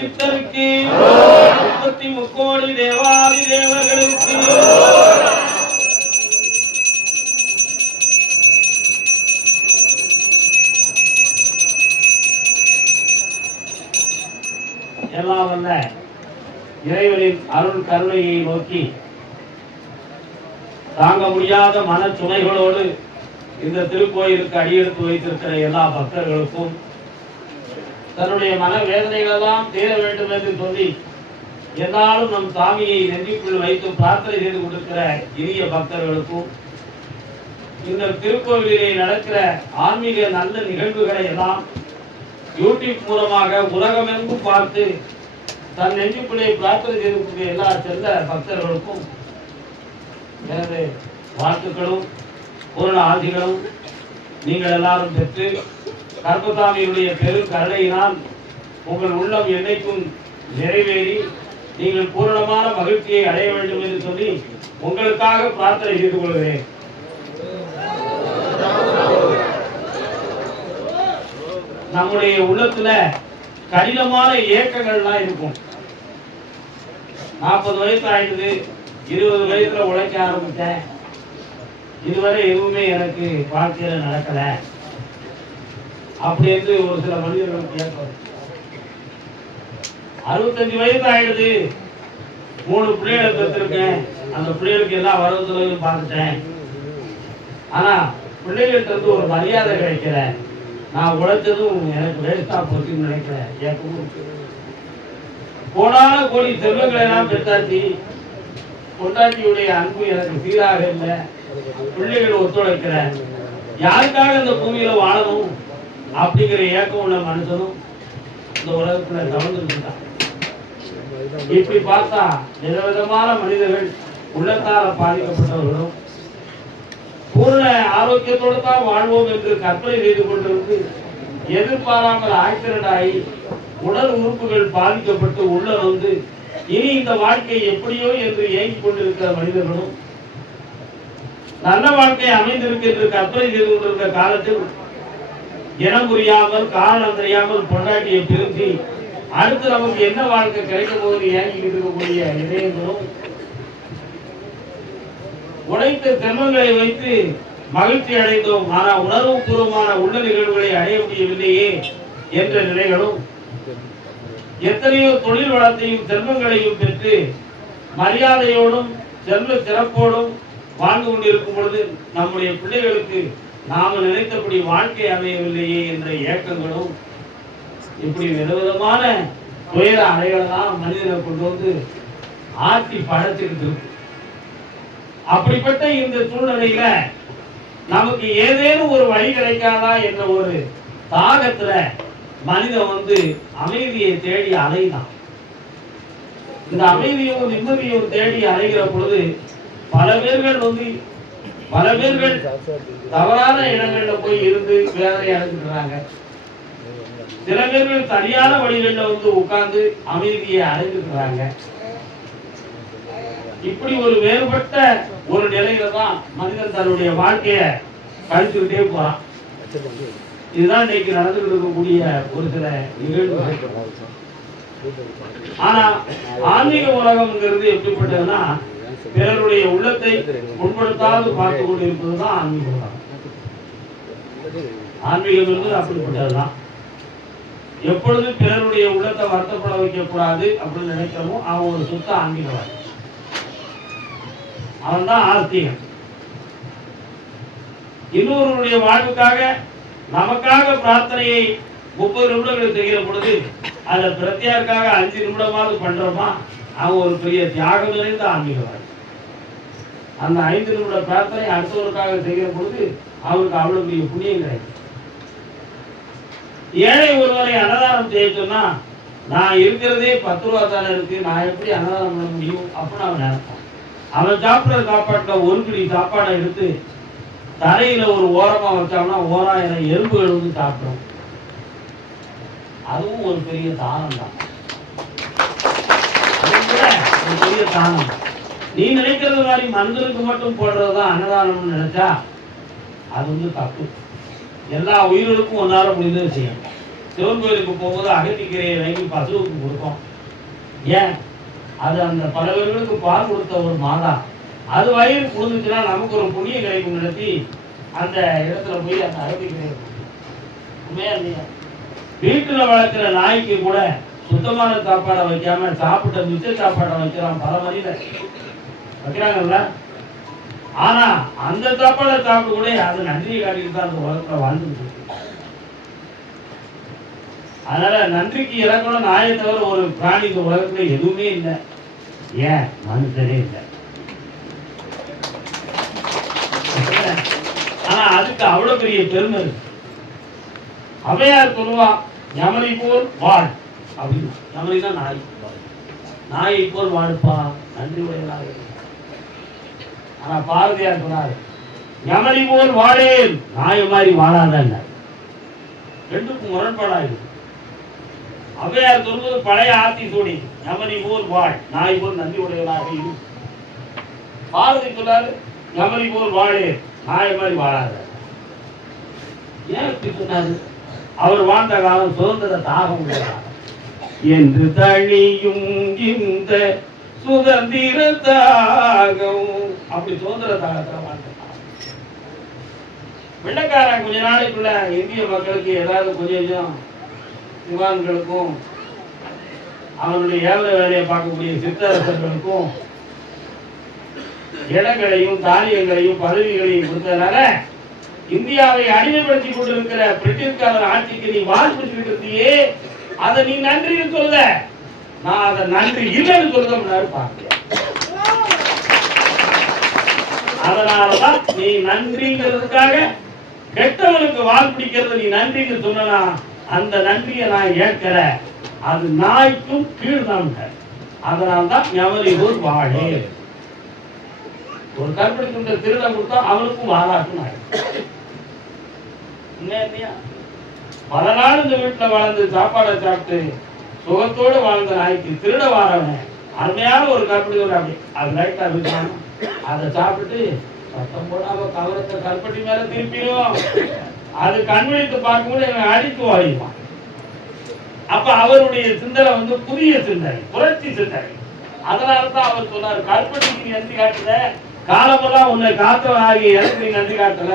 சித்தருக்கு 33 தேவாதி தேவர்களுக்கு எல்லாம் வல்ல இறைவனின் அருள் கருணையை நோக்கி தாங்க முடியாத மன சுமைகளோடு இந்த திருக்கோயிலுக்கு அடியெடுத்து வைத்திருக்கிற எல்லா பக்தர்களுக்கும் தன்னுடைய மன வேதனைகளெல்லாம் தீர வேண்டும் என்று சொல்லி என்னாலும் நம் சாமியை நெஞ்சுக்குள் வைத்து பிரார்த்தனை செய்து கொண்டிருக்கிற இனிய பக்தர்களுக்கும் இந்த திருக்கோவிலிலே நடக்கிற ஆன்மீக நல்ல நிகழ்வுகளை எல்லாம் யூடியூப் மூலமாக உலகமெங்கும் பார்த்து தன் நெஞ்சுக்குள்ளே பிரார்த்தனை செய்து கொண்டிருக்கிற எல்லா செல்ல பக்தர்களுக்கும் எனது வாழ்த்துக்களும் பூரண ஆசிகளும் நீங்கள் எல்லாரும் பெற்று கருப்பசாமியுடைய பெரு கருணையினால் உங்கள் உள்ளம் என்னைக்கும் நிறைவேறி நீங்கள் பூரணமான மகிழ்ச்சியை அடைய வேண்டும் என்று சொல்லி உங்களுக்காக பிரார்த்தனை செய்து கொள்கிறேன். நம்முடைய உள்ளத்துல கடினமான இயக்கங்கள்லாம் இருக்கும். 40 வயசு ஆயிடுது, 20 வயசுல உழைக்க ஆரம்பிச்சேன், இதுவரை எதுவுமே எனக்கு வாழ்க்கையில நடக்கல அப்படி என்று ஒரு சில மனிதர்கள் கேட்பார். 65 வயசு ஆயிடுது, 3 பிள்ளைகளை பெற்றிருக்கேன், அந்த பிள்ளைகளுக்கு எல்லாம் வரவு செலவு பார்த்துட்டேன், ஆனா பிள்ளைகள்கிட்ட இருந்து ஒரு மரியாதை கிடைக்கல, நான் உழைச்சதும் எனக்கு வேஸ்டா போச்சுன்னு நினைக்கிறேன். ஏற்கனவே கோடான கோடி செல்வங்களை எல்லாம் பெற்றாச்சு, பொண்டாட்டியுடைய அன்பு எனக்கு சீராக இல்லை, பிள்ளைகள் ஒத்துழைக்கிறேன், யாருக்காக இந்த பூமியில வாழணும் அப்படிங்கிற ஏக்கம் உள்ள மனுஷனும் இந்த உலகத்துல கவர்ந்துருக்கான். இப்படி பார்த்தா விதவிதமான மனிதர்கள் உள்ளத்தால பாதிக்கப்பட்டவர்களும் பூர்ண ஆரோக்கியத்தோடு தான் வாழ்வோம் என்று கற்பனை செய்து கொண்டிருந்து எதிர்பாராமல் ஆக்சிடென்ட் ஆகி உடல் உறுப்புகள் பாதிக்கப்பட்டு உள்ள வந்து இனி இந்த வாழ்க்கை எப்படியோ என்று ஏங்கிக் கொண்டிருக்கிற மனிதர்களும் நல்ல வாழ்க்கை அமைந்திருக்கு என்று கற்பனை செய்து கொண்டிருக்கிற காலத்தில் இனம் புரியாமல் காரணம் தெரியாமல் பொண்டாட்டியை பிரிஞ்சு அடுத்து நமக்கு என்ன வாழ்க்கை கிடைக்க போது ஏங்கிட்டு இருக்கக்கூடிய இதயங்களும் உழைத்த செல்வங்களை வைத்து மகிழ்ச்சி அடைந்தோம், ஆனால் உணர்வு பூர்வமான உள்ள நிகழ்வுகளை அடைய முடியவில்லையே என்ற நிலைகளும் எத்தனையோ தொழில் வளத்தையும் செல்வங்களையும் பெற்று மரியாதையோடும் செல்வ சிறப்போடும் வாழ்ந்து கொண்டிருக்கும் பொழுது நம்முடைய பிள்ளைகளுக்கு நாம நினைத்தபடி வாழ்க்கை அமையவில்லையே என்ற ஏக்கங்களும் இப்படி விதவிதமான துயர அறைகளெல்லாம் மனிதனை கொண்டு வந்து ஆட்டி படைச்சுக்கிட்டு இருக்கு. அப்படிப்பட்ட இந்த சூழ்நிலையில நமக்கு ஏதேனும் ஒரு வழி கிடைக்காதா என்ற ஒரு தாகத்துல மனிதன் வந்து அமைதியை தேடி அலைதான். இந்த அமைதியும் நிம்மதியும் தேடி அலைகிற பொழுது பல பேர்கள் தவறான இடங்கள்ல போய் இருந்து வேதனை அடைஞ்சிடுறாங்க. சில பேர்கள் சரியான வழிகளில் வந்து உட்கார்ந்து அமைதியை அடைஞ்சிடுறாங்க. இப்படி ஒரு வேறுபட்ட ஒரு நிலையில தான் மனிதன் தன்னுடைய வாழ்க்கைய கழிச்சுக்கிட்டே போறான். இதுதான் இன்னைக்கு நடந்துகிட்டு இருக்கக்கூடிய ஒரு சில நிகழ்வுகள். ஆனா ஆன்மீக உலகம்ங்கிறது எப்படிப்பட்டதுன்னா பிறருடைய உள்ளத்தை முன்படுத்தாது பார்த்து கொண்டு இருப்பதுதான் ஆன்மீக உலகம். ஆன்மீகம் என்பது அப்படிப்பட்டதுதான். எப்பொழுது பிறருடைய உள்ளத்தை வருத்தப்பட வைக்க கூடாது அப்படின்னு நினைக்கிறோமோ அவன் ஒரு சுத்த ஆன்மீகவாதி, அவன் தான் ஆஸ்திகன். இன்னொருடைய வாழ்வுக்காக நமக்காக பிரார்த்தனையை 30 நிமிடங்கள் செய்கிற பொழுது அதுல பிரத்தியாருக்காக 5 நிமிடமாவது பண்றோமா அவன் ஒரு பெரிய தியாகம் நிறைந்த ஆன்மீகவாதி. அந்த 5 நிமிட பிரார்த்தனை அடுத்தவருக்காக செய்கிற பொழுது அவருக்கு அவ்வளவு பெரிய புண்ணியம் கிடைக்கும். ஏழை ஒருவரை அன்னதானம் செய்ய சொன்னா நான் இருக்கிறதே 10 ரூபா தானே இருக்கு, நான் எப்படி அன்னதானம் பண்ண முடியும் அப்படின்னு அவன் நினைப்பான். அவன் சாப்பிட்ற சாப்பாட்டுல ஒரு பிடி சாப்பாடை எடுத்து தரையில ஒரு ஓரமா வச்சாங்கன்னா 1000 எறும்புகள் வந்து சாப்பிடும். அதுவும் ஒரு பெரிய தானம் தான். ஒரு பெரிய தானம். நீ நினைக்கிறது மாதிரி மனிதனுக்கு மட்டும் போடுறதுதான் அன்னதானம்னு நினைச்சா அது வந்து தப்பு. எல்லா உயிர்களுக்கும் ஒன்னால முடிந்தது செய்யணும். சிவன் கோயிலுக்கு போகும்போது அகத்திக்கீரையை வாங்கி பசுவுக்கு கொடுக்கும். ஏன்? அது அந்த பல பேர்களுக்கு பால் கொடுத்த ஒரு மாதா. அது வயிறு கொடுத்துச்சுன்னா நமக்கு ஒரு புண்ணிய கிடைக்கும் நடத்தி அந்த இடத்துல போய் அந்த அகத்திக்கீரையை உண்மையா இல்லையா? வீட்டில் வளர்க்குற நாய்க்கு கூட சுத்தமான சாப்பாடை வைக்காம சாப்பிட்ட மிச்ச சாப்பாடை வைக்கிறான் பல மனிதர் வைக்கிறாங்கல்ல. ஆனா அந்த சாப்பாடை சாப்பிட்டு கூட அது நன்றியை காட்டிட்டு தான் அந்த உலகத்துல வாழ்ந்துட்டு. அதனால நன்றிக்கு இறக்கணும் நாயை தவிர ஒரு பிராணி இந்த உலகத்துல எதுவுமே இல்லை. ஏன்? மனுஷனே இல்லை. ஆனா அதுக்கு அவ்வளவு பெரிய பெருமை இருக்கு. அவையார் சொல்லுவா, யமனை போல் வாழ் அப்படின்னு. யமனினா நாய். நாயை போல் வாழ்ப்பா, நன்றி உடையவனாக. ஆனா பாரதியார் சொன்னார், யமனை போல் வாழேன், நாய மாதிரி வாழாத. ரெண்டுக்கும் முரண்பாடாயிருக்கு. அவையார் சொல்வது பழைய ஆத்தி சூடி, யமனை போல் வாழ், நாய் போல் நன்றி உடையவனாக இரு. பாரதி சொன்னாரு, யமனை போல் வாழேன், நாய மாதிரி வாழாத. ஏன் இப்படி சொன்னாரு? அவர் வாழ்ந்த காலம் சுதந்திர தாகம் உள்ளதா என்று தனியும் இந்த சுதந்திர தாகம். அப்படி சுதந்திர தாகத்துல வாழ்ந்த வெள்ளக்காரன் கொஞ்ச நாளைக்குள்ள இந்திய மக்களுக்கு ஏதாவது கொஞ்சம் திவான்களுக்கும் அவனுடைய ஏழை வேலையை பார்க்கக்கூடிய சித்தரசர்களுக்கும் இடங்களையும் தானியங்களையும் பதவிகளையும் கொடுத்ததுனால இந்தியாவை அடிமைப்படுத்தி கொண்டிருக்கிற பிரிட்டிஷ்காரர் ஆட்சிக்கு நீ வாழ்ந்துட்டு இருந்தியே, அதை நீ நன்றின்னு சொல்ல, நான் அதை நன்றி இல்லைன்னு சொல்றேன். அதனாலதான் நீ நன்றிங்கிறதுக்காக கெட்டவனுக்கு வாழ் பிடிக்கிறது நீ நன்றின்னு சொன்னா அந்த நன்றியை நான் ஏற்கல. அது நாய்க்கும் கீழ்தான். அதனால்தான் யமனிபோல் வாழே. ஒரு கற்பனை கொண்ட திருட கொடுத்தா அவனுக்கும் வாழாட்டும். பல நாள் இந்த வீட்டுல வாழ்ந்து சாப்பாடை சாப்பிட்டு சுகத்தோடு வாழ்ந்த நாய்க்கு திருட வாழவன் அருமையான ஒரு கற்பனை கொண்டு அப்படி அது லைட்டா இருக்கான். அதை சாப்பிட்டு சத்தம் போடாம கவரத்தை கற்பட்டி மேல திருப்பியும் அது கண்விழித்து பார்க்கும்போது என்னை அடித்து வாழிப்பான். அப்ப அவருடைய சிந்தனை புதிய சிந்தனை, புரட்சி சிந்தனை. அதனாலதான் அவர் சொன்னார், கற்பட்டிக்கு நீ நன்றி காட்டுல, காலமெல்லாம் உன்னை காத்தவனாகி எனக்கு நீ நன்றி காட்டல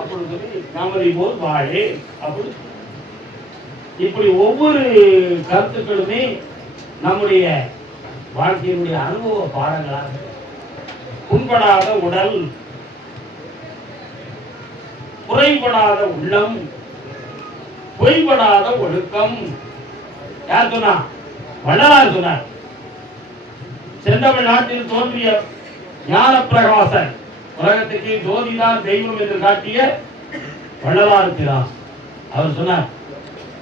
அப்படின்னு சொல்லி யமனை போல் வாழே அப்படி. இப்படி ஒவ்வொரு கருத்துக்களுமே நம்முடைய வாழ்க்கையினுடைய அனுபவ பாடங்களாக. புண்படாத உடல், குறைபடாத உள்ளம், பொய்படாத ஒழுக்கம். யார் சொன்னா? வள்ளலார் சொன்னார். செந்தமிழ் நாட்டில் தோன்றிய ஞான பிரகாசன், உலகத்துக்கு ஜோதிதான் தெய்வம் என்று காட்டிய வள்ளலார் பிரான் அவர் சொன்னார்,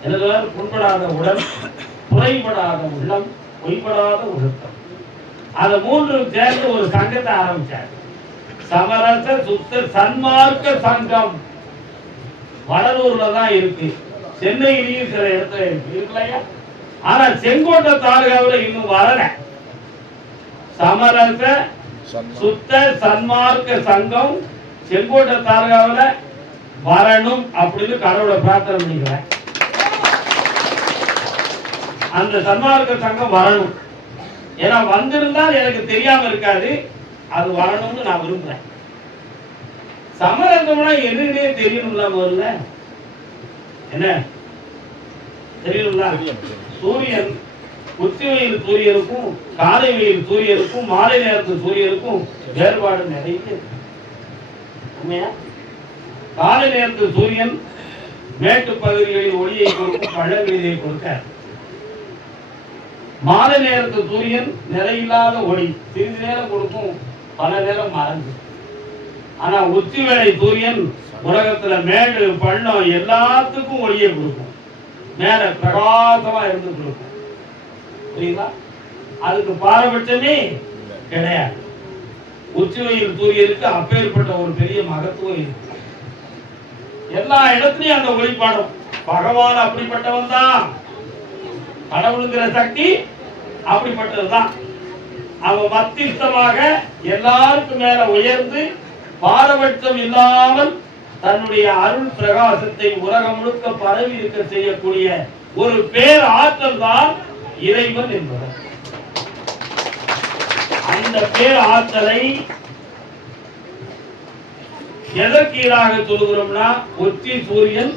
என்ன சொன்னார்? புண்படாத உடல், குறைபடாத உள்ளம், பொய்படாத ஒழுக்கம். அதை மூன்றும் சேர்ந்து ஒரு சங்கத்தை ஆரம்பிச்சார். சமரச சுத்த சன்மார்க்க சங்கம். வடலூர்ல தான் இருக்கு, சென்னையிலையும் சில இடத்துல இருக்கு. ஆனா செங்கோட்டை தாலுகாவில் இன்னும் வரல. சமரச சுத்த சன்மார்க்க சங்கம் செங்கோட்டை தாலுகாவில் வரணும் அப்படின்னு கடவுளை பிரார்த்தனை பண்ணிக்கிறேன். அந்த சன்மார்க்க சங்கம் வரணும். ஏன்னா வந்திருந்தால் எனக்கு தெரியாம இருக்காது, அது வரணும்னு நான் விரும்புறேன். சமரசம்னா என்னன்னே தெரியணும்ல. முதல்ல என்ன தெரியணும்ல? சூரியன் உச்சி வெயில் சூரியனுக்கும் காலை வெயில் சூரியனுக்கும் மாலை நேரத்து சூரியனுக்கும் வேறுபாடு நிறைய இருக்கு. உண்மையா? காலை நேரத்து சூரியன் மேட்டு பகுதிகளில் ஒளியை கொடுக்கும், பழங்களிலே கொடுக்க. மாலை நேரத்து சூரியன் நிறையில்லாத ஒளி, சிறிது நேரம் கொடுக்கும், பல நேரம் மறைஞ்சு. ஆனா உச்சி வேளை சூரியன் உலகத்துல மேடு பள்ளம் எல்லாத்துக்கும் ஒளியை கொடுக்கும், மேல பிரகாசமா இருந்து கொடுக்கும். புரியுதா? அதுக்கு பாரபட்சமே கிடையாது. உச்சி வெயில் சூரியனுக்கு அப்பேற்பட்ட ஒரு பெரிய மகத்துவம் இருக்கு. எல்லா இடத்துலயும் அந்த ஒளிப்பாடும். பகவான் அப்படிப்பட்டவன் தான். கடவுளுங்கிற சக்தி அப்படிப்பட்டதுதான். அவன் மத்தியஸ்தமாக எல்லாருக்கும் மேல உயர்ந்து பாரபட்சம் இல்லாமல் தன்னுடைய அருள் பிரகாசத்தை உலகம் முழுக்க பரவி இருக்க செய்யக்கூடிய ஒரு பேர் ஆற்றல் தான் இறைவன் என்பவர். அந்த பேர் ஆற்றலை எதற்கீடாக சொல்கிறோம்னா, ஒற்றி சூரியன்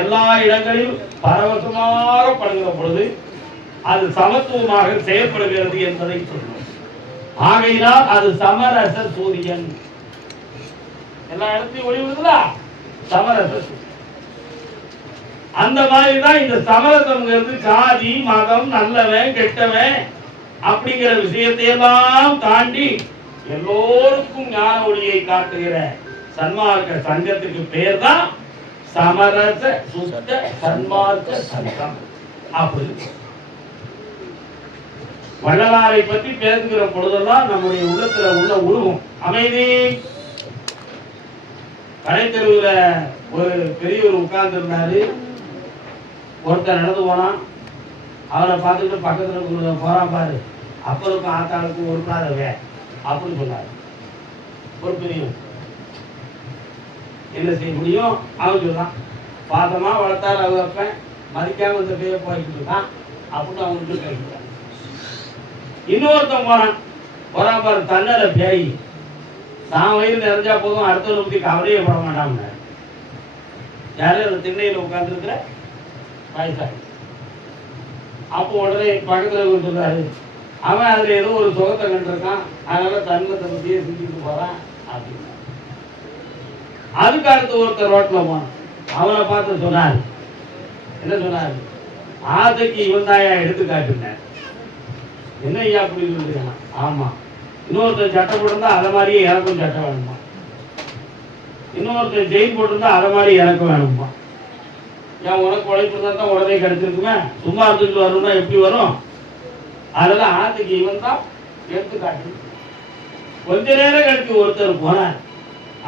எல்லா இடங்களிலும் பரவசமாக படுகிற பொழுது அது சமத்துவமாக செயல்படுகிறது என்பதை சொல்றோம். ஆகையினால் அது சமரச சூரியன். எல்லா இடத்தையும் ஒளி விடுதா சமரச. அந்த மாதிரி தான் இந்த சமரசம்ங்கிறது ஜாதி மதம் நல்லவன் கெட்டவன் அப்படிங்கிற விஷயத்தை எல்லாம் தாண்டி எல்லோருக்கும் ஞான ஒளியை காட்டுகிற சன்மார்க்க சங்கத்துக்கு பேர் தான் சமரச சுத்த சன்மார்க்க சங்கம். அப்படி வள்ளலாரை பற்றி பேசுகிற பொழுதெல்லாம் நம்முடைய உள்ளத்துல உள்ள உருவம் அமைதி. கடைத்தெருவுல ஒரு பெரியவர் உட்கார்ந்து இருந்தாரு. ஒருத்தர் நடந்து போனான். அவரை பார்த்துட்டு பக்கத்துல போறான் பாரு, அப்பருக்கும் ஆத்தாளுக்கும் ஒருக்காதவே அப்படின்னு சொன்னார். ஒரு பெரியவர் என்ன செய்ய முடியும்? அவன் சொன்னான், பாதமா வளர்த்தாரு அவர் அப்ப, மதிக்காம இந்த பேரை போய்கிட்டு இருக்கான் அப்படின்னு அவங்களுக்கு கேட்கிறான். இன்னொருத்தன் போறான் பாரு, தன்னல பேய் தான் வயிறு நிறைஞ்சா போதும், அடுத்தவரை பத்தி கவலையே பட மாட்டாங்க. யாரும் அந்த திண்ணையில உட்கார்ந்து இருக்கிற வயசாகி அப்போ உடனே பக்கத்துல சொல்றாரு, அவன் அதுல ஏதோ ஒரு சுகத்தை கண்டிருக்கான், அதனால தன்மத்தை பத்தியே சிந்திட்டு போறான் அப்படின்னு. அதுக்கு அடுத்து ஒருத்தர் ரோட்ல போனான். அவனை பார்த்து சொன்னார், என்ன சொன்னார்? ஆசைக்கு இவன் தாயா எடுத்துக்காட்டுனேன். என்ன ஐயா அப்படி சொல்லிருக்கான்? ஆமா, இன்னொருத்தர் சட்டை போட்டிருந்தா அதை மாதிரியே எனக்கும் சட்டை வேணுமா, இன்னொருத்தர் ஜெயின் போட்டிருந்தா அதை மாதிரி எனக்கும் வேணுமா. ஏன் உனக்கு உழைப்பு தான் உடனே கிடைச்சிருக்குமே, சும்மா இருந்துட்டு வரணும்னா எப்படி வரும்? அதெல்லாம் ஆத்துக்கு இவன் தான் எடுத்துக்காட்டு. கொஞ்ச நேரம் கழிச்சு ஒருத்தர் போனார்.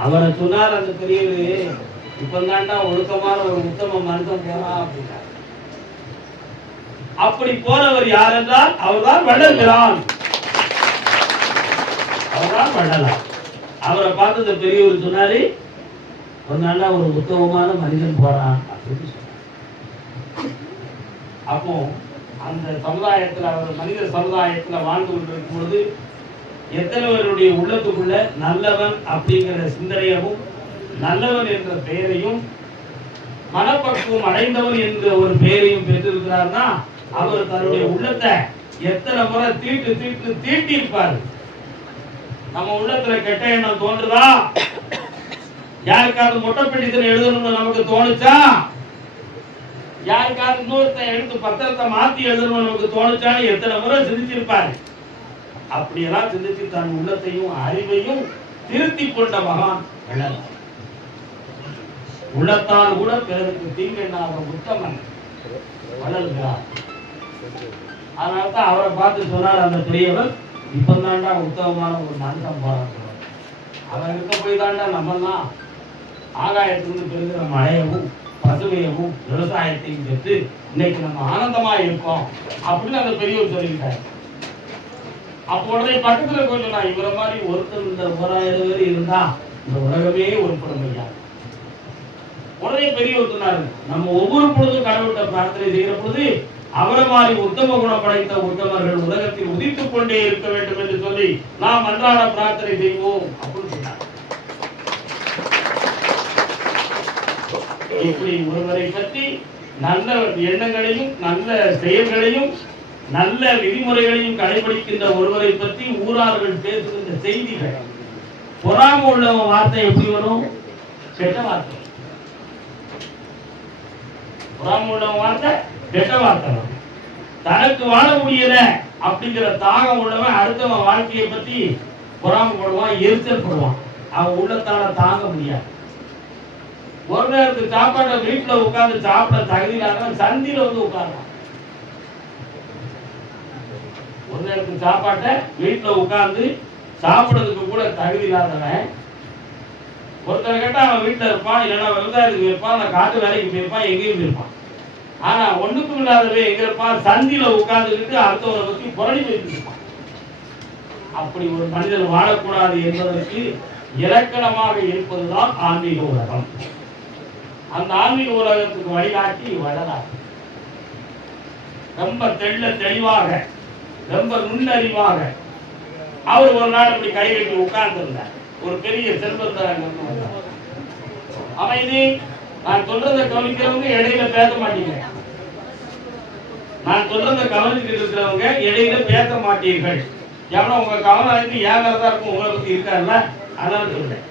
அவரை சொன்னார் அந்த பெரியவர், இப்பதான்டா ஒழுக்கமான ஒரு உத்தம மனிதன் போறான் அப்படின்னார். அப்படி போனவர் யார் என்றால் அவர்தான் வள்ளலார். அவர்தான் வள்ளலார். அவரை பார்த்து இந்த பெரியவர் சொன்னாரு, கொஞ்ச ஒரு உத்தமமான மனிதன் போறான் அப்படின்னு சொன்னார். அப்போ அந்த சமுதாயத்தில், அவர் மனித சமுதாயத்தில் வாழ்ந்து கொண்டிருக்கும் பொழுது எத்தனை பேருடைய உள்ளத்துக்குள்ள நல்லவன் அப்படிங்கிற சிந்தனையவும் நல்லவன் என்ற பெயரையும் மனப்பக்குவம் அடைந்தவன் என்ற ஒரு பெயரையும் பெற்றிருக்கிறார்னா, அவர் தன்னுடைய உள்ளத்தை எத்தனை முறை தீட்டி இருப்பார். நம்ம உள்ளத்துல கெட்ட எண்ணம் தோன்றுதா? யாருக்காவது மொட்டை பெட்டித்துல எழுதணும்னு நமக்கு தோணுச்சா? யாருக்காவது இன்னொருத்த எடுத்து பத்திரத்தை மாத்தி எழுதணும்னு நமக்கு தோணுச்சான்னு எத்தனை முறை சிந்திச்சிருப்பாரு. அப்படியெல்லாம் சிந்திச்சு தன் உள்ளத்தையும் அறிவையும் திருத்தி கொண்ட மகான் வள்ளலார். உள்ளத்தால் கூட பிறருக்கு தீங்கெண்ணாத உத்தமன் வள்ளலார். அதனால்தான் அவரை பார்த்து சொன்னார் அந்த பெரியவர், இப்பதான்டா உத்தமமான ஒரு மனிதன் போறான். அவன் இருக்க போய் தாண்டா நம்மெல்லாம் ஆகாயத்திலிருந்து பெறுகிற மழையவும் பசுமையவும் விவசாயத்தையும் பெற்று இன்னைக்கு நம்ம ஆனந்தமா இருக்கோம் அப்படின்னு அந்த பெரியவர் சொல்லிட்டார். அப்போ உடனே பக்கத்துல கொஞ்சம் நான் இவரை மாதிரி ஒருத்தர் இந்த 1000 பேர் இருந்தா இந்த உலகமே உருப்படும் ஐயா. உடனே பெரியவர் சொன்னாரு, நம்ம ஒவ்வொரு பொழுதும் கடவுள்கிட்ட பிரார்த்தனை செய்கிற பொழுது அவரை மாதிரி உத்தம குணம் படைத்த உத்தமர்கள் உலகத்தில் உதித்துக் கொண்டே இருக்க வேண்டும் என்று சொல்லி நாம் அன்றாட பிரார்த்தனை செய்வோம் அப்படின்னு சொன்னார். இப்படி ஒருவரை பற்றி நல்ல எண்ணங்களையும் நல்ல செயல்களையும் நல்ல விதிமுறைகளையும் கடைபிடிக்கின்ற ஒருவரை பற்றி ஊரார்கள் பேசுகின்ற செய்திகள், பொறாம உள்ள வார்த்தை எப்படி வரும்? கெட்ட வார்த்தை. பொறாம உள்ள வார்த்தை கெட்ட வார்த்தை வரும். தனக்கு வாழ முடியல அப்படிங்கிற தாகம் உள்ளவன் அடுத்தவன் வாழ்க்கையை பத்தி பொறாமப்படுவான், எரிச்சல் படுவான். அவன் உள்ளத்தால தாங்க முடியாது. ஒரு நேரத்துக்கு சாப்பாட்டை வீட்டுல உட்கார்ந்து சாப்பிட தகுதி இல்லாதவன் சந்தில வந்து உட்காருவான். ஒரு நேரத்துக்கு சாப்பாட்டை வீட்டுல உட்கார்ந்து சாப்பிடுறதுக்கு கூட தகுதி இல்லாதவன் ஒருத்தரை கேட்டா அவன் வீட்டுல இருப்பான், இல்லைன்னா விவசாயத்துக்கு இருப்பான், அந்த காட்டு வேலைக்கு போயிருப்பான், எங்கேயும் இருப்பான். ஆனா ஒண்ணுக்கும் இல்லாதவே எங்க இருப்பான்? சந்தில உட்கார்ந்துக்கிட்டு அடுத்தவரை பத்தி புரளி பேசிட்டு இருப்பான். அப்படி ஒரு மனிதன் வாழக்கூடாது என்பதற்கு இலக்கணமாக இருப்பதுதான் ஆன்மீக உலகம். அந்த ஆன்மீக உலகத்துக்கு வழிகாட்டி வள்ளலார். ரொம்ப தெளிவாக, ரொம்ப நுண்ணறிவாக அவர் ஒரு நாள் இப்படி கை கட்டி உட்கார்ந்து இருந்தார். ஒரு பெரிய செல்வந்தர் அமைதி. நான் சொல்றதை கவனிக்கிறவங்க இடையில பேச மாட்டீங்க. நான் சொல்றதை கவனிச்சுட்டு இருக்கிறவங்க இடையில பேச மாட்டீர்கள். எவனோ உங்க கவனம் வந்து ஏன் தான் இருக்கும், உங்களை பத்தி இருக்காருல்ல, அதான் சொல்றேன்.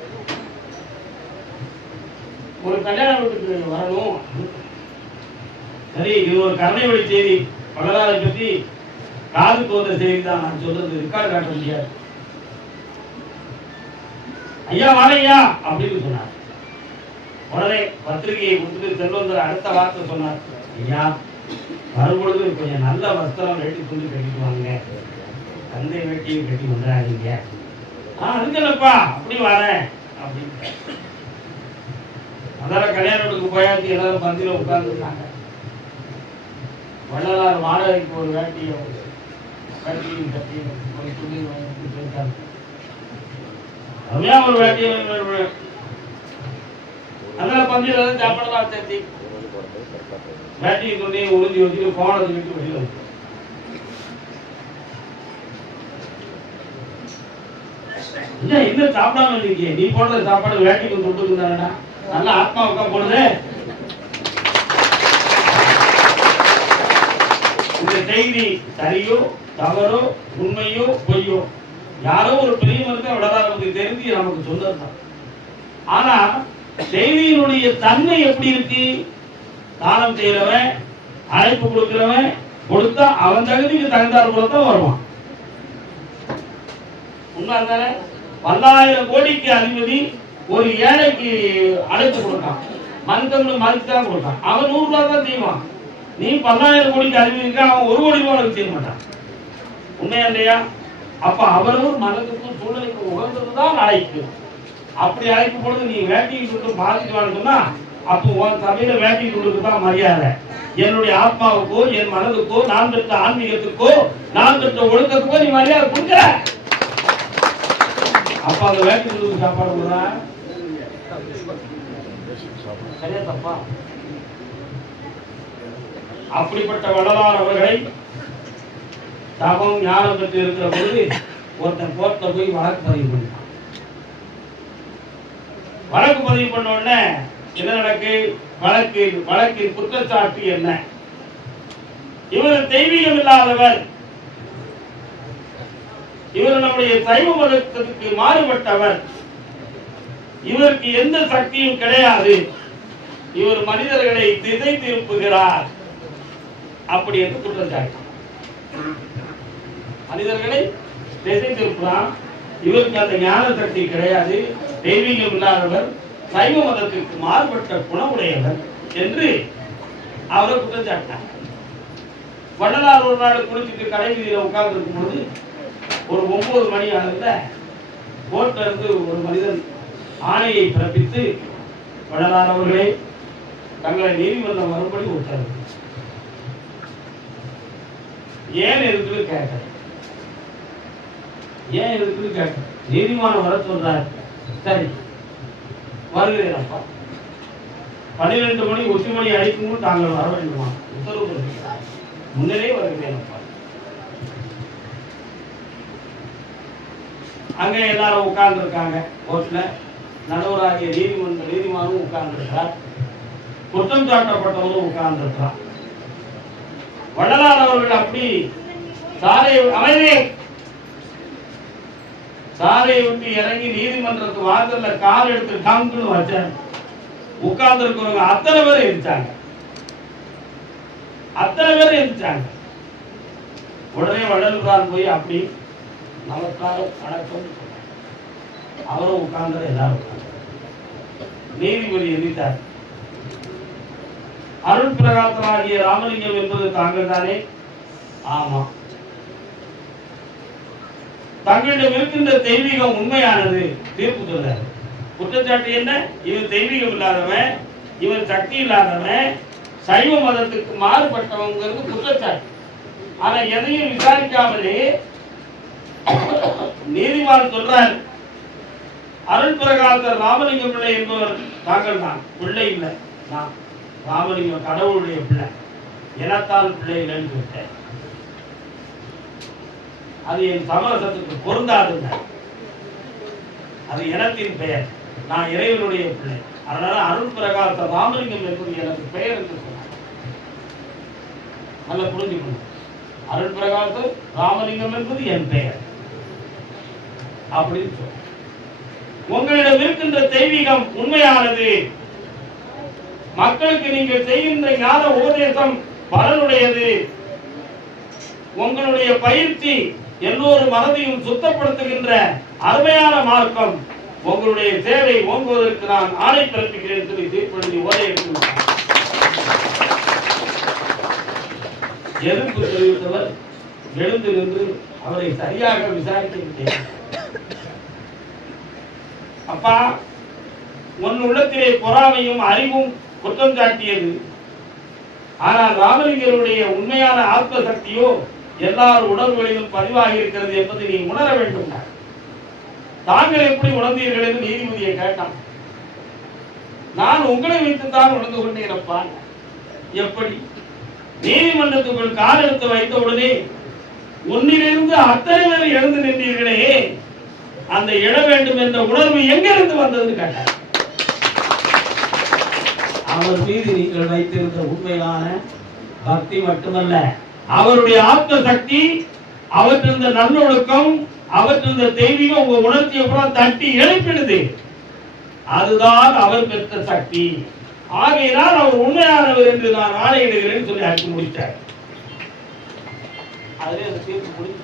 ஒரு கல்யாண வீட்டுக்கு வரணும். சரி, இது ஒரு கருணை வழி செய்தி. வள்ளலாரை பத்தி காதுக்கு வந்த செய்தி தான். நான் சொல்றது ரெக்கார்டு காட்ட முடியாது. ஐயா வாழையா அப்படின்னு சொன்னார். உடனே பத்திரிகையை கொடுத்துட்டு செல்வந்தர் அடுத்த வார்த்தை சொன்னார், ஐயா வரும்பொழுது கொஞ்சம் நல்ல வஸ்திரம் வேட்டி துணி கட்டிட்டு வாங்க, தந்தை வேட்டியும் கட்டி வந்துடாதீங்க. அதுக்குல்லப்பா அப்படி வரேன் அப்படின்னு. அதனால கல்யாண வீட்டுக்கு போயாச்சு. எல்லாரும் பந்தியில உட்கார்ந்துருக்காங்க. வள்ளலார் வாடகைக்கு ஒரு வேட்டியும் கட்டி ஒரு துணி போயிருக்காங்க. அருமையா ஒரு வேட்டியும் அதனால பந்தியில சாப்பாடுலாம் சேர்த்தி வேட்டியும் துணியை உறுதி வச்சுட்டு போனது விட்டு வெளியில வந்து இன்னும் சாப்பிடாம இருக்கீங்க. நீ போடுற சாப்பாடு வேட்டிக்கு தொட்டு தானடா, நல்ல ஆத்மாவுக்கா போடுது. இந்த செய்தி சரியோ தவறோ உண்மையோ பொய்யோ யாரோ ஒரு பெரிய மருத்துவ விடலாருக்கு தெரிஞ்சு நமக்கு சொல்லலாம். ஆனா செய்தியினுடைய தன்மை எப்படி இருக்கு? தானம் செய்யறவன், அழைப்பு கொடுக்கிறவன் கொடுத்தா அவன் தகுதிக்கு தகுந்தார் போலதான் வருவான். உண்மை தானே? 10,000 கோடிக்கு அதிபதி ஒரு ஏழைக்கு அழைப்பு கொடுத்தான், மனுத்தமிழ் மறுத்து தான் கொடுத்தான். அவன் 100 ரூபாய் தான் செய்வான். நீ 10,000 கோடிக்கு அதிபதிக்கு அவன் 1 கோடி ரூபாய் செய்ய மாட்டான். உண்மையா இல்லையா? அப்ப அவரவர் மனதுக்கும் சூழ்நிலைக்கும் உகந்ததுதான் அழைப்பு. அப்படி அழைக்கும் பொழுது நீ வேட்டியை கொண்டு பாதிக்குவான்னு சொன்னா அப்போ உன் சபையில வேட்டியை கொண்டு தான் மரியாதை. என்னுடைய ஆத்மாவுக்கோ என் மனதுக்கோ நான் பெற்ற ஆன்மீகத்துக்கோ நான் பெற்ற ஒழுக்கத்துக்கோ நீ மரியாதை கொடுக்கிற. அப்ப அந்த வேட்டி கொண்டு சாப்பாடு சரியா தப்பா? அப்படிப்பட்ட வள்ளலார் அவர்களை தவம் ஞானம் பெற்று இருக்கிற பொழுது ஒருத்தன் கோர்ட்ல போய் வழக்கு பதிவு பண்ணிட்டான். வழக்கு பதிவு பண்ண உடனே என்ன நடக்கு? வழக்கின் குற்றச்சாட்டு என்ன? இவர் தெய்வீகம் இல்லாதவர், இவர் நம்முடைய சைவ மதத்துக்கு மாறுபட்டவர், இவருக்கு எந்த சக்தியும் கிடையாது, இவர் மனிதர்களை திசை திருப்புகிறார் அப்படி என்று குற்றச்சாட்டு. மனிதர்களை திசை திருப்புறான், இவருக்கு அந்த ஞான சக்தி கிடையாது, தெய்வீகம் இல்லாதவர், சைவ மதத்திற்கு மாறுபட்ட குணமுடையவர் என்று அவரை குற்றச்சாட்டார். வள்ளலார் ஒரு நாள் குளிச்சுட்டு கடை வீதியில உட்கார்ந்து இருக்கும் பொழுது ஒரு 9 மணி அளவுல கோர்ட்ல இருந்து ஒரு மனிதன் ஆணையை பிறப்பித்து, வள்ளலார் அவர்களே தங்களை நீதிமன்றம் வரும்படி உத்தரவு. ஏன் இருக்குன்னு கேட்க, ஏன் இருக்குன்னு கேட்க, நீதிமானம் வர சொல்றாரு. சரி வருகிறேன் அப்பா, 12 மணி உச்சி மணி அடிக்கும் தாங்கள் வர வேண்டுமா? உத்தரவு முன்னரே வருகிறேன் அப்பா. அங்க எல்லாரும் உட்கார்ந்து இருக்காங்க. கோர்ட்ல நடுவராகிய நீதிமானும் உட்கார்ந்து இருக்கிறார், குற்றம் சாட்டப்பட்டவரும் உட்கார்ந்து இருக்கிறார். வள்ளலார் அவர்கள் அப்படி சாலையை விட்டு இறங்கி நீதிமன்றத்து வாசல்ல கால் எடுத்து காமிக்கணும் வச்சாங்க. உட்கார்ந்து இருக்கிறவங்க அத்தனை பேர் எரிச்சாங்க, அத்தனை பேர் எரிச்சாங்க. உடனே வள்ளலார் போய் அப்படி நமஸ்காரம் வணக்கம், அவரும் உட்கார்ந்து எல்லாரும் உட்கார்ந்து. நீதிபதி எதிர்த்தார். அருள் பிரகாசனாகிய ராமலிங்கம் என்பது தாங்கள் தானே? ஆமா. தங்களிடம் இருக்கின்ற தெய்வீகம் உண்மையானது, தீர்ப்பு சொல்றாரு. குற்றச்சாட்டு என்ன? இவன் தெய்வீகம் இல்லாதவன், இவன் சக்தி இல்லாதவன், சைவ மதத்துக்கு மாறுபட்டவங்கிறது குற்றச்சாட்டு. ஆனா எதையும் விசாரிக்காமலே நீதிமான் சொல்றார், அருள் பிரகாசர் ராமலிங்கம் பிள்ளை என்பவர் தாங்கள் தான், பிள்ளை இல்லை. நான் ராமலிங்கம் கடவுளுடைய பிள்ளை, இனத்தால் பிள்ளை இல்லைன்னு சொல்லிட்டேன். அது என் சமரசத்துக்கு பொருந்தாதுங்க. அது இனத்தின் பெயர், நான் இறைவனுடைய பிள்ளை. அதனால அருள் பிரகாச ராமலிங்கம் என்பது எனக்கு பெயர் என்று சொன்னார். நல்லா புரிஞ்சுக்கணும். அருள் பிரகாச ராமலிங்கம் என்பது என் பெயர் அப்படின்னு சொல்ற. உங்களிடம் இருக்கின்ற தெய்வீகம் உண்மையானது. மக்களுக்கு நீங்கள் செய்கின்ற ஞான உபதேசம் பலனுடையது. உங்களுடைய பயிற்சி எல்லோரும் மனதையும் சுத்தப்படுத்துகின்ற அருமையான மார்க்கம். உங்களுடைய சேவை ஓங்குவதற்கு நான் ஆணை பிறப்பிக்கிறேன் சொல்லி தீர்ப்பெழுதி ஓலை எடுத்துள்ளார். எதிர்ப்பு தெரிவித்தவர் எழுந்து நின்று அவரை சரியாக விசாரிக்க, அப்பா உன் உள்ளத்திலே பொறாமையும் அறிவும் குற்றம் சாட்டியது. ஆனால் ராமலிங்கருடைய உண்மையான ஆத்ம சக்தியோ எல்லார் உணர்வுகளிலும் பதிவாகி இருக்கிறது என்பதை நீ உணர வேண்டும். தாங்கள் எப்படி உணர்ந்தீர்கள் என்று நீதிபதியை கேட்டான். நான் உங்களை வைத்துத்தான் உணர்ந்து கொண்டேனப்பா. எப்படி? நீதிமன்றத்துக்குள் கால் எடுத்து வைத்தவுடனே ஒன்னிலிருந்து அத்தனை பேர் எழுந்து நின்றீர்களே, அந்த எழ வேண்டும் என்ற உணர்வு எங்கிருந்து வந்தது கேட்டார். அவர் மீது நீங்கள் வைத்திருந்த உண்மையான பக்தி மட்டுமல்ல, அவருடைய ஆத்ம சக்தி, அவற்றிருந்த நல்லொழுக்கம், அவற்றிருந்த தெய்வீகம் உங்க உணர்ச்சியை பூரா தட்டி எழுப்பிடுது. அதுதான் அவர் பெற்ற சக்தி. ஆகையினால் அவர் உண்மையானவர் என்று நான் ஆணையிடுகிறேன் சொல்லி அழைத்து முடித்தார். அதிலே அந்த தீர்ப்பு முடிச்சு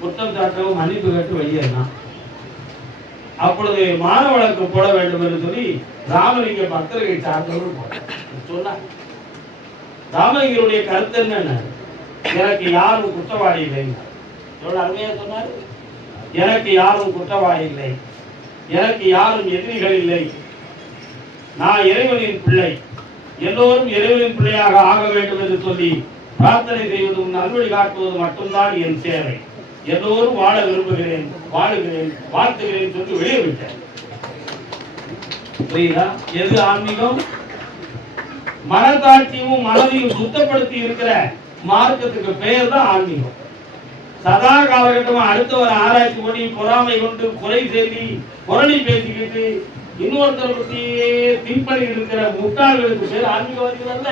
குற்றம் சாட்டவும் மன்னிப்பு கேட்டு வெளியேறினான். அப்பொழுது மான வழக்கு போட வேண்டும் என்று சொல்லி ராமலிங்க பக்தர்களை சார்ந்தவர்கள் சொன்னார். ராமலிங்கருடைய கருத்து என்ன? எனக்கு யாரும் குற்றவாளி இல்லை. எவ்வளவு அருமையா சொன்னார். எனக்கு யாரும் குற்றவாளி இல்லை, எனக்கு யாரும் எதிரிகள் இல்லை. நான் இறைவனின் பிள்ளை, எல்லோரும் இறைவனின் பிள்ளையாக ஆக வேண்டும் என்று சொல்லி பிரார்த்தனை செய்வதும் நல்வழி காட்டுவது மட்டும்தான் என் சேவை. எல்லோரும் வாழ விரும்புகிறேன், வாழுகிறேன், வாழ்த்துகிறேன் சொல்லி வெளியே விட்டேன். புரியுதா? எது ஆன்மீகம்? மனதாட்சியும் மனதையும் சுத்தப்படுத்தி இருக்கிற மார்க்கத்துக்கு பெயர் தான் ஆன்மீகம். சதா காலகட்டமா அடுத்தவர் ஆராய்ச்சி பண்ணி பொறாமை கொண்டு குறை செய்தி புரணி பேசிக்கிட்டு இன்னொருத்தரை பற்றியே திம்பளி இருக்கிற முட்டாள்களுக்கு பேர் ஆன்மீகவாதிகள் அல்ல.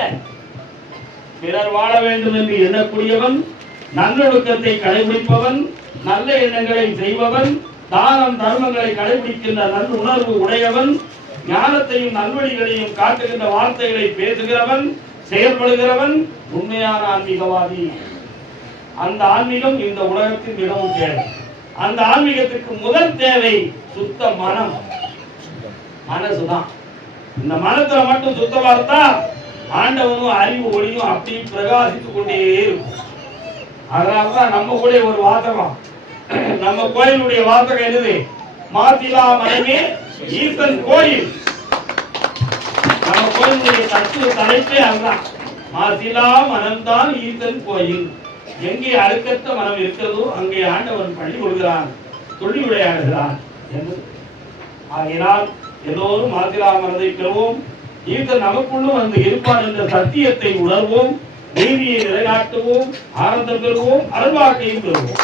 பிறர் வாழ வேண்டும் என்று எண்ணக்கூடியவன், நல்லொழுக்கத்தை கடைபிடிப்பவன், நல்ல எண்ணங்களை செய்பவன், தானம் தர்மங்களை கடைபிடிக்கின்ற நல்ல உணர்வு உடையவன், ஞானத்தையும் நல்வழிகளையும் காட்டுகின்ற வார்த்தைகளை பேசுகிறவன், செயல்படுகிறவன் உண்மையான ஆன்மீகவாதி. அந்த ஆன்மீகம் இந்த உலகத்தின் மிகவும் தேவை. அந்த ஆன்மீகத்துக்கு முதல் தேவை சுத்த மனம், மனசுதான். இந்த மனத்துல மட்டும் சுத்தமா இருந்தா ஆண்டவனும் அறிவு ஒளியும் அப்படி பிரகாசித்துக் கொண்டே இருக்கும். அதனாலதான் நம்ம கூட ஒரு வாசகம், நம்ம கோயிலுடைய வாசகம் என்னது? மாசிலா மனமே ஈசன் கோயில். நம்ம கோயிலுடைய தத்துவ தலைப்பே அதுதான். மாசிலா மனம்தான் ஈசன் கோயில். எங்கே அழுக்கற்ற மனம் இருக்கிறதோ அங்கே ஆண்டவன் பள்ளி கொள்கிறான், துள்ளி விளையாடுகிறான் என்று. ஆகினால் எல்லோரும் மாசிலா மனதை பெறுவோம். ஈசன் நமக்குள்ளும் வந்து இருப்பான் என்ற சத்தியத்தை உணர்வோம், நீதியை நிலைநாட்டுவோம், ஆனந்தம் பெறுவோம், அருள்வாக்கையும் பெறுவோம்.